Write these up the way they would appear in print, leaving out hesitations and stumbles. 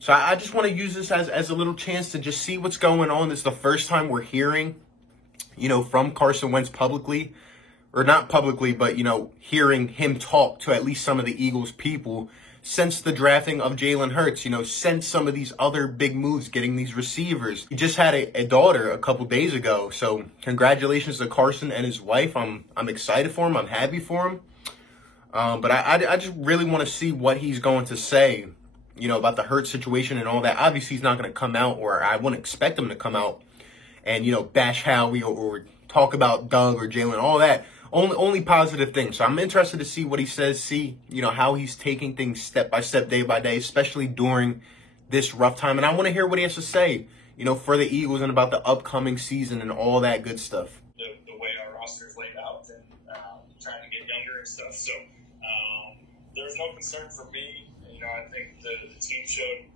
So I just want to use this as a little chance to just see what's going on. This is the first time we're hearing, from Carson Wentz publicly, or not publicly, but, hearing him talk to at least some of the Eagles people since the drafting of Jalen Hurts, since some of these other big moves, getting these receivers. He just had a daughter a couple days ago. So congratulations to Carson and his wife. I'm excited for him. I'm happy for him. But I just really want to see what he's going to say, about the Hurts situation and all that. Obviously, he's not going to come out, or I wouldn't expect him to come out and, bash Howie or talk about Doug or Jalen, all that. Only positive things. So I'm interested to see what he says, see, how he's taking things step by step, day by day, especially during this rough time. And I want to hear what he has to say, for the Eagles and about the upcoming season and all that good stuff. The way our roster is laid out and trying to get younger and stuff. So there's no concern for me. I think the team showed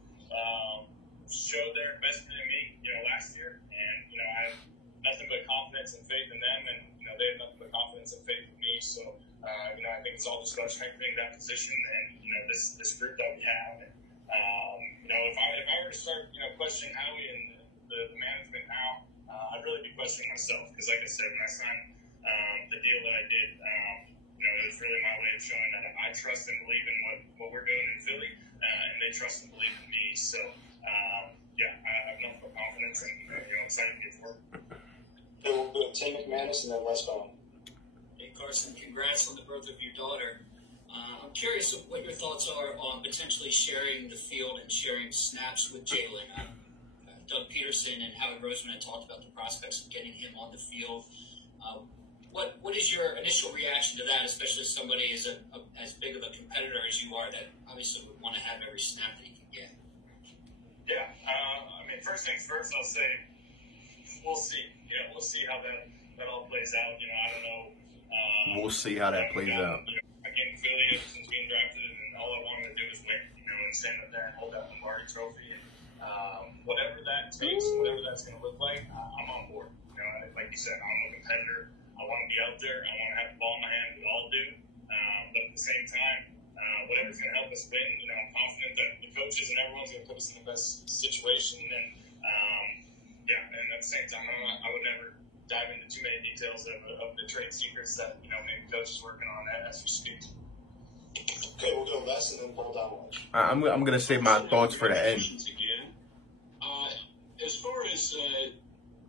their investment in me, last year. And, I have nothing but confidence and faith in them. And, they have nothing but confidence and faith in me. So, I think it's all just about strengthening that position and, this group that we have. And, if I were to start, questioning Howie and the management now, I'd really be questioning myself. Because, like I said, when I signed the deal that I did, it was really my way of showing that I trust and believe in what we're doing in Philly, and they trust and believe in me. So, I have nothing but confidence and, excited to get to work. Okay, we'll go to Tim McManus and then Wes Bowen. Hey, Carson, congrats on the birth of your daughter. I'm curious what your thoughts are on potentially sharing the field and sharing snaps with Jalen. Doug Peterson and Howie Roseman talked about the prospects of getting him on the field. What is your initial reaction to that, especially somebody as big of a competitor as you are that obviously would want to have every snap that he can get? Yeah, first things first, I'll say we'll see. We'll see how that all plays out. I don't know. We'll see how that plays out. Again, Philly, since being drafted, and all I wanted to do was win, and stand up there and hold that Lombardi trophy. And whatever that takes, whatever that's going to look like, I'm on board. Like you said, I'm a competitor. I want to be out there. I want to have the ball in my hand. We all do. But at the same time, whatever's going to help us win, I'm confident that the coaches and everyone's going to put us in the best situation. And, and at the same time, I would never dive into too many details of the trade secrets that, maybe coach is working on as we speak. Okay, we'll go Les and then Paul Donald. I'm going to save my thoughts for the end. As far as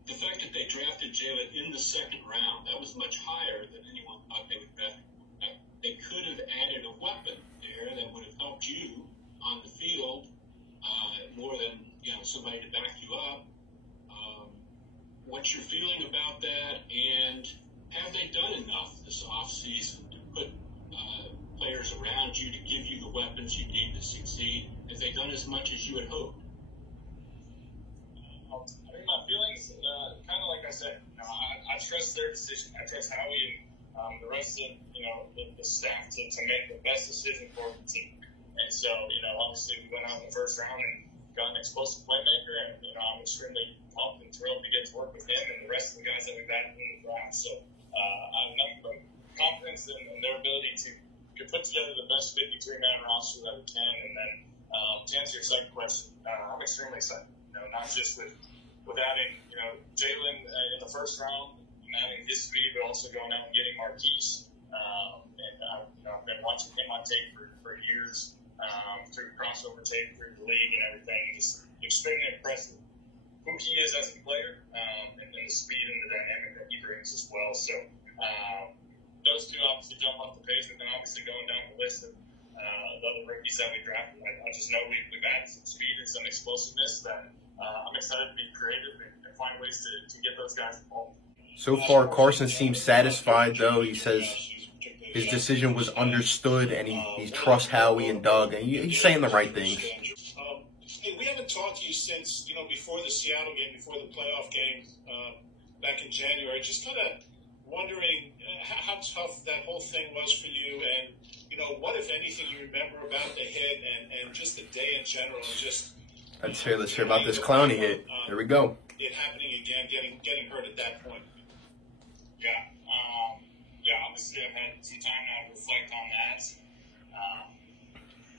the fact that they drafted Jalen in the second round, that was much higher than anyone thought they would draft. They could have added a weapon there that would have helped you on the field more than somebody to back you up. What's your feeling about that? And have they done enough this offseason to put players around you to give you the weapons you need to succeed? Have they done as much as you had hoped? My feelings, kind of like I said, I trust their decision. I trust Howie and the rest of the staff to make the best decision for the team. And so, obviously we went out in the first round and got an explosive playmaker, and I'm extremely pumped and thrilled to get to work with him and the rest of the guys that we've added in the draft. So I have nothing but confidence in their ability to put together the best 53-man roster that we can. And then to answer your second question, I'm extremely excited. Not just with adding, Jalen in the first round and adding his speed, but also going out and getting Marquise. I've been watching him on tape for years, through crossover tape, through the league and everything. Just extremely impressive who he is as a player, and the speed and the dynamic that he brings as well. So those two obviously jump off the page, but then obviously going down the list of the other rookies that we drafted, I just know we've added some speed and some explosiveness that I'm excited to be creative and find ways to get those guys involved. So far, Carson seems satisfied, though. He says his decision was understood, and he trusts Howie and Doug, and he's saying the right things. Hey, we haven't talked to you since, before the Seattle game, before the playoff game back in January. Just kind of wondering how tough that whole thing was for you, and, what, if anything, you remember about the hit and just the day in general, and just... Let's hear about this Clowney hit. Here we go. It happening again, getting hurt at that point. Obviously I've had some time now to reflect on that.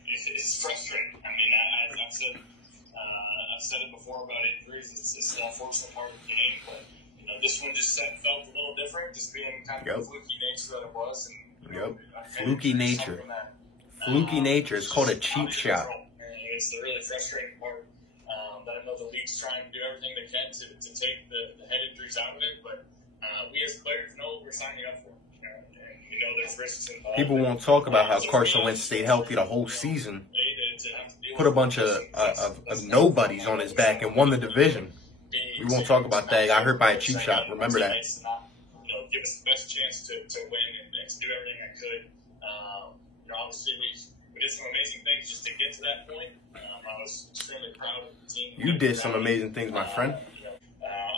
It's frustrating. As I've said said it before about injuries. It's an unfortunate part of the game, but this one just felt a little different, just being kind of the fluky nature that it was. And, fluky nature. Fluky nature. It's called a cheap shot. And it's the really frustrating part. That I know the league's trying to do everything they can to take the head injuries out of it, but we as players know what we're signing up for. And we know there's risks involved. People won't talk about how Carson Wentz stayed healthy the whole season. Put a bunch of nobodies on his back and won the division. We won't talk about that. He got hurt by a cheap shot. Remember that. Give us the best chance to win and to do everything I could. Obviously, we did some amazing things just to get to that point. I was extremely proud of the team. You did some amazing things, my friend.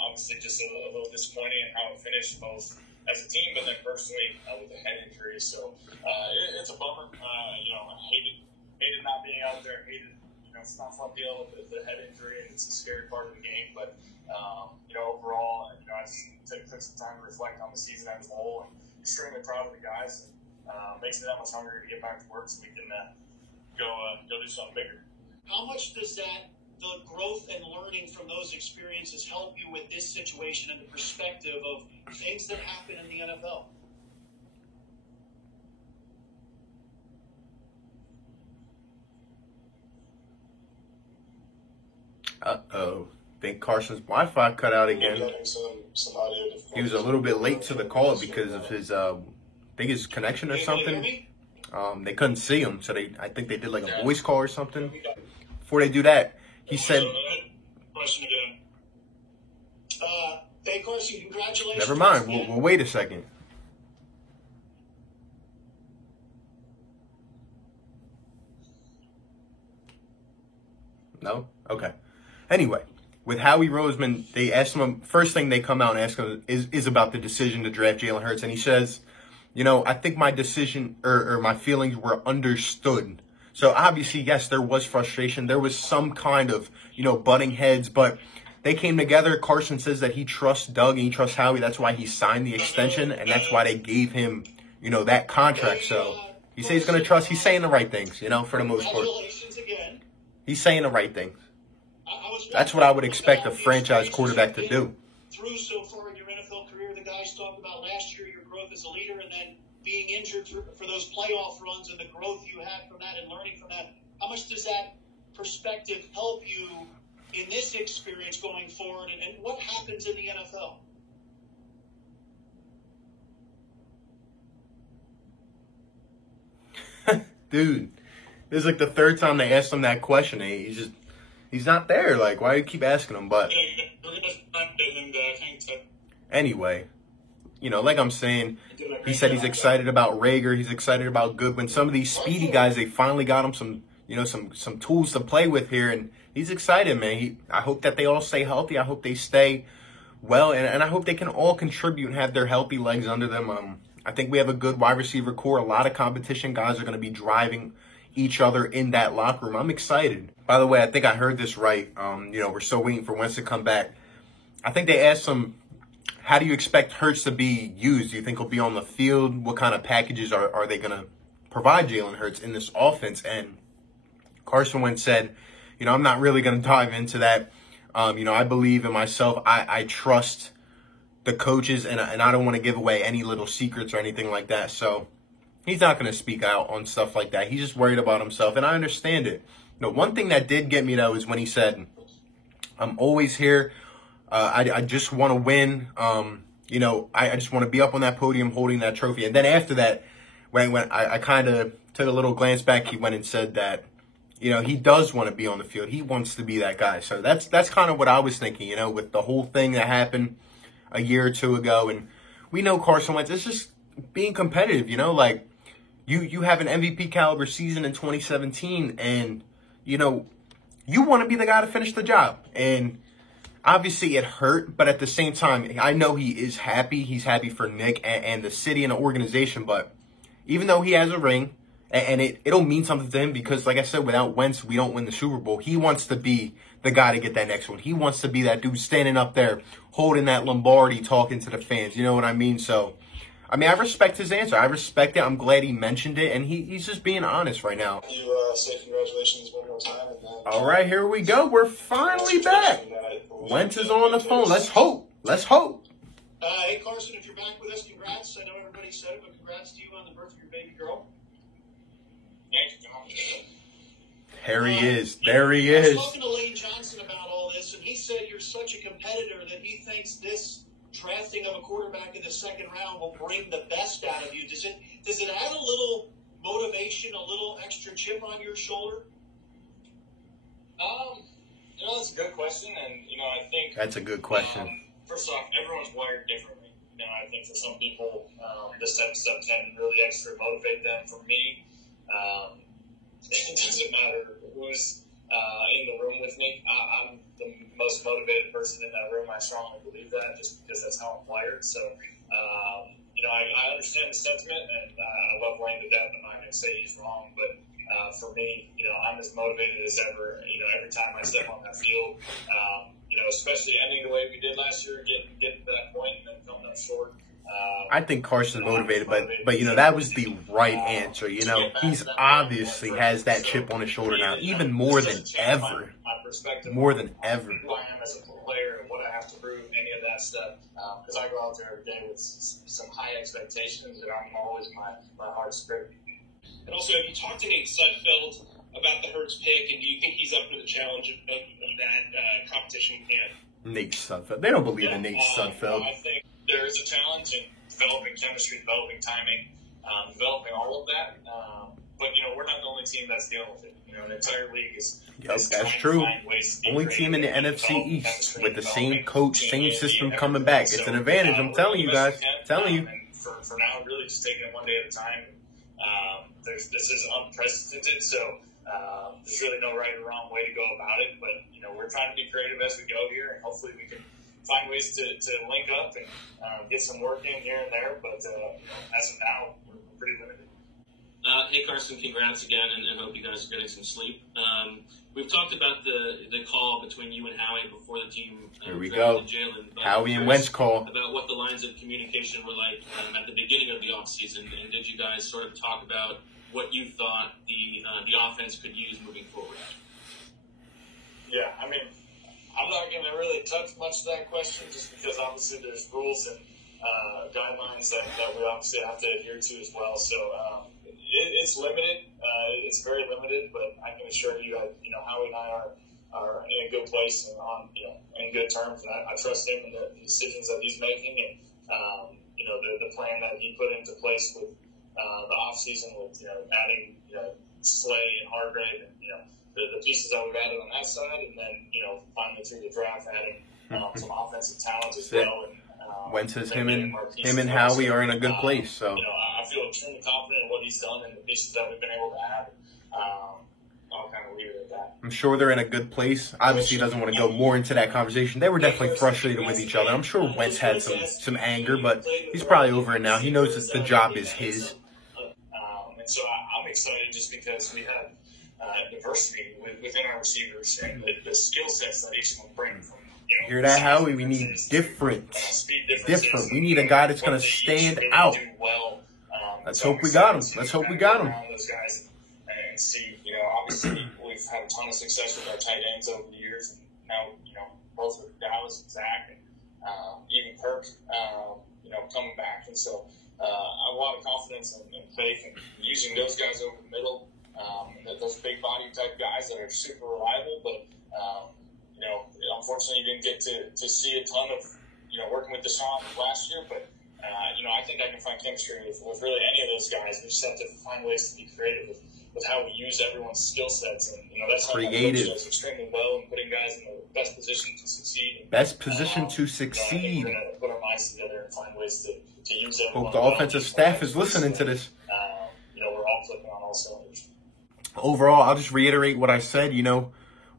Obviously, just a little disappointing in how it finished, both as a team, but then personally with the head injury. So it's a bummer. I hated not being out there. Hated, it's not a fun deal with the head injury, and it's a scary part of the game. But overall, I just took some time to reflect on the season as a whole, and extremely proud of the guys. Makes me that much hungrier to get back to work so we can go do something bigger. How much does the growth and learning from those experiences help you with this situation and the perspective of things that happen in the NFL? Uh-oh. Think Carson's Wi-Fi cut out again. He was a little bit late to the call because of his, I think his connection or something. They couldn't see him, so I think they did like a voice call or something. Before they do that, he said, Question again. Hey, Carson, congratulations. never mind, we'll wait a second. No? Okay. Anyway, with Howie Roseman, they asked him, first thing they come out and ask him is about the decision to draft Jalen Hurts. And he says, I think my decision or my feelings were understood. So obviously, yes, there was frustration. There was some kind of, butting heads, but they came together. Carson says that he trusts Doug and he trusts Howie. That's why he signed the extension, and that's why they gave him, that contract. So he says he's going to trust. He's saying the right things, for the most part. He's saying the right things. That's what I would expect a franchise quarterback to do. Through so far in your NFL career, the guys talked about last year, your growth as a leader, and then being injured for those playoff runs and the growth you had from that and learning from that. How much does that perspective help you in this experience going forward, and what happens in the NFL? Dude, this is like the third time they asked him that question. He's not there. Like, why do you keep asking him? But anyway, like I'm saying, he said he's excited about Rager. He's excited about Goodwin. Some of these speedy guys, they finally got him some tools to play with here, and he's excited, man. I hope that they all stay healthy. I hope they stay well, and I hope they can all contribute and have their healthy legs under them. I think we have a good wide receiver core. A lot of competition. Guys are going to be driving each other in that locker room. I'm excited. By the way, I think I heard this right. We're still waiting for Wentz to come back. I think they asked him, how do you expect Hurts to be used? Do you think he'll be on the field? What kind of packages are they going to provide Jalen Hurts in this offense? And Carson Wentz said, I'm not really going to dive into that. I believe in myself. I trust the coaches, and I don't want to give away any little secrets or anything like that. So he's not going to speak out on stuff like that. He's just worried about himself, and I understand it. One thing that did get me, though, is when he said, I'm always here. I just want to win. I just want to be up on that podium holding that trophy. And then after that, when I kind of took a little glance back, he went and said that, he does want to be on the field. He wants to be that guy. So that's kind of what I was thinking, with the whole thing that happened a year or two ago. And we know Carson Wentz, it's just being competitive, like you have an MVP caliber season in 2017, and, you want to be the guy to finish the job. And obviously it hurt, but at the same time, I know he is happy. He's happy for Nick and the city and the organization. But even though he has a ring, and it'll mean something to him because, like I said, without Wentz, we don't win the Super Bowl. He wants to be the guy to get that next one. He wants to be that dude standing up there, holding that Lombardi, talking to the fans. You know what I mean? So I mean, I respect his answer. I respect it. I'm glad he mentioned it, and he's just being honest right now. You say congratulations one more time. And then, All right, here we go. We're finally back. Wentz is on the phone. Let's hope. Let's hope. Hey, Carson, if you're back with us, congrats. I know everybody said it, but congrats to you on the birth of your baby girl. Thank you, Tom. There he is. There he I was is. talking to Lane Johnson about all this, and he said you're such a competitor that he thinks this drafting of a quarterback in the second round will bring the best out of you. Does it add a little motivation, a little extra chip on your shoulder? That's a good question, and I think That's a good question. First off, everyone's wired differently. I think for some people, this type of stuff can really extra motivate them. For me, it doesn't matter who's in the room with me. I'm the most motivated person in that room. I strongly believe that, just because that's how I'm wired. So, I understand the sentiment, and I love Wayne to death. I'm not going to say he's wrong, but for me, I'm as motivated as ever. Every time I step on that field, especially ending the way we did last year, getting to that point and then coming up short. I think Carson's motivated, but that was the right answer. He's obviously has that chip on his shoulder now, even more than ever. More than ever. Who I am as a player and what I have to prove, any of that stuff. Because I go out there every day with some high expectations, and I'm always my heart's script. And also, have you talked to Nate Sudfeld about the Hurts pick, and do you think he's up for the challenge of that competition camp? Nate Sudfeld. They don't believe in Nate Sudfeld. I think there is a challenge in developing chemistry, developing timing, developing all of that. But, we're not the only team that's dealing with it. The entire league is Yep, that's true. Only team in the NFC East with the same coach, same system coming back. It's an advantage. I'm telling you guys. Telling you. And for now, really just taking it one day at a time. This is unprecedented, so there's really no right or wrong way to go about it. But, we're trying to be creative as we go here, and hopefully we can find ways to link up and get some work in here and there. But as of now, we're pretty limited. Hey, Carson, congrats again, and hope you guys are getting some sleep. We've talked about the call between you and Howie before the team Here we go. Jalen. Howie and Wentz call. About what the lines of communication were like at the beginning of the offseason, and did you guys sort of talk about what you thought the offense could use moving forward? Yeah, I'm not going to really touch much of that question just because obviously there's rules and guidelines that we obviously have to adhere to as well. So it's limited. It's very limited, but I can assure you that Howie and I are in a good place and on in good terms. And I trust him in the decisions that he's making, and the plan that he put into place with the off season with adding Slay and Hargrave and the pieces that we've added on that side, and then finally through the draft adding some offensive talent as well. And Wentz says him and Howie are in a good place. So I feel extremely confident in what he's done and the pieces that we've been able to add. I'll kind of leave it at that. I'm sure they're in a good place. Obviously, he doesn't want to go more into that conversation. They were definitely frustrated with each other. I'm sure Wentz had some anger, but he's probably over it now. He knows that the job is his. And so I'm excited just because we have diversity within our receivers and the skill sets that each of them bring from. Hear that, Howie? We need different. We need a guy that's going to stand out. Let's hope we got him. Let's hope we got him. Those guys and see, obviously we've had a ton of success with our tight ends over the years. And now, both with Dallas and Zach and even Kirk, coming back. And so I have a lot of confidence and faith in using those guys over the middle. Those big body type guys that are super reliable, but unfortunately, you didn't get to see a ton of working with Deshaun last year. But I think I can find chemistry with really any of those guys. We just have to find ways to be creative with how we use everyone's skill sets, and that's how creative. Does extremely well in putting guys in the best position to succeed. Best position to succeed. We're going to put our minds together and find ways to use everyone. Hope the offensive staff is listening to this. We're all clicking on all cylinders. Overall, I'll just reiterate what I said.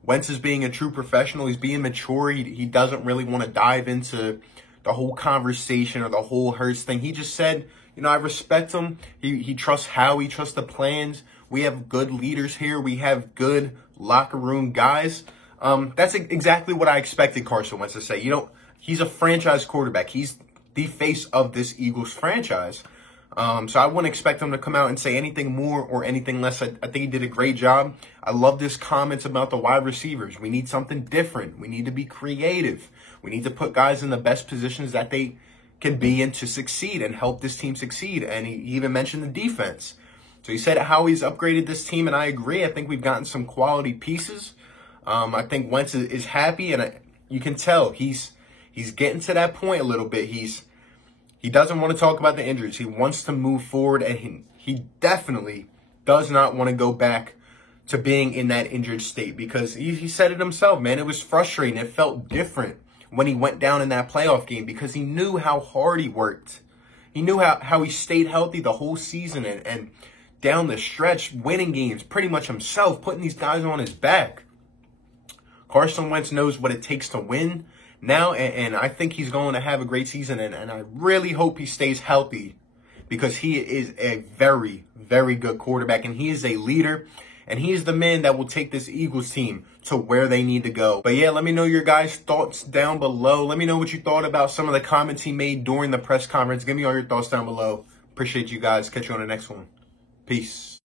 Wentz is being a true professional. He's being mature. He doesn't really want to dive into the whole conversation or the whole Hurts thing. He just said, I respect him. He trusts Howie, trusts the plans. We have good leaders here. We have good locker room guys. That's exactly what I expected Carson Wentz to say. He's a franchise quarterback. He's the face of this Eagles franchise. So I wouldn't expect him to come out and say anything more or anything less. I think he did a great job. I love his comments about the wide receivers. We need something different. We need to be creative. We need to put guys in the best positions that they can be in to succeed and help this team succeed. And he even mentioned the defense. So he said how he's upgraded this team, and I agree. I think we've gotten some quality pieces. I think Wentz is happy, and you can tell he's getting to that point a little bit. He doesn't want to talk about the injuries. He wants to move forward, and he definitely does not want to go back to being in that injured state, because he said it himself, man. It was frustrating. It felt different when he went down in that playoff game because he knew how hard he worked. He knew how he stayed healthy the whole season and down the stretch, winning games pretty much himself, putting these guys on his back. Carson Wentz knows what it takes to win now, and I think he's going to have a great season, and I really hope he stays healthy because he is a very, very good quarterback, and he is a leader, and he is the man that will take this Eagles team to where they need to go. But yeah, let me know your guys' thoughts down below. Let me know what you thought about some of the comments he made during the press conference. Give me all your thoughts down below. Appreciate you guys. Catch you on the next one. Peace.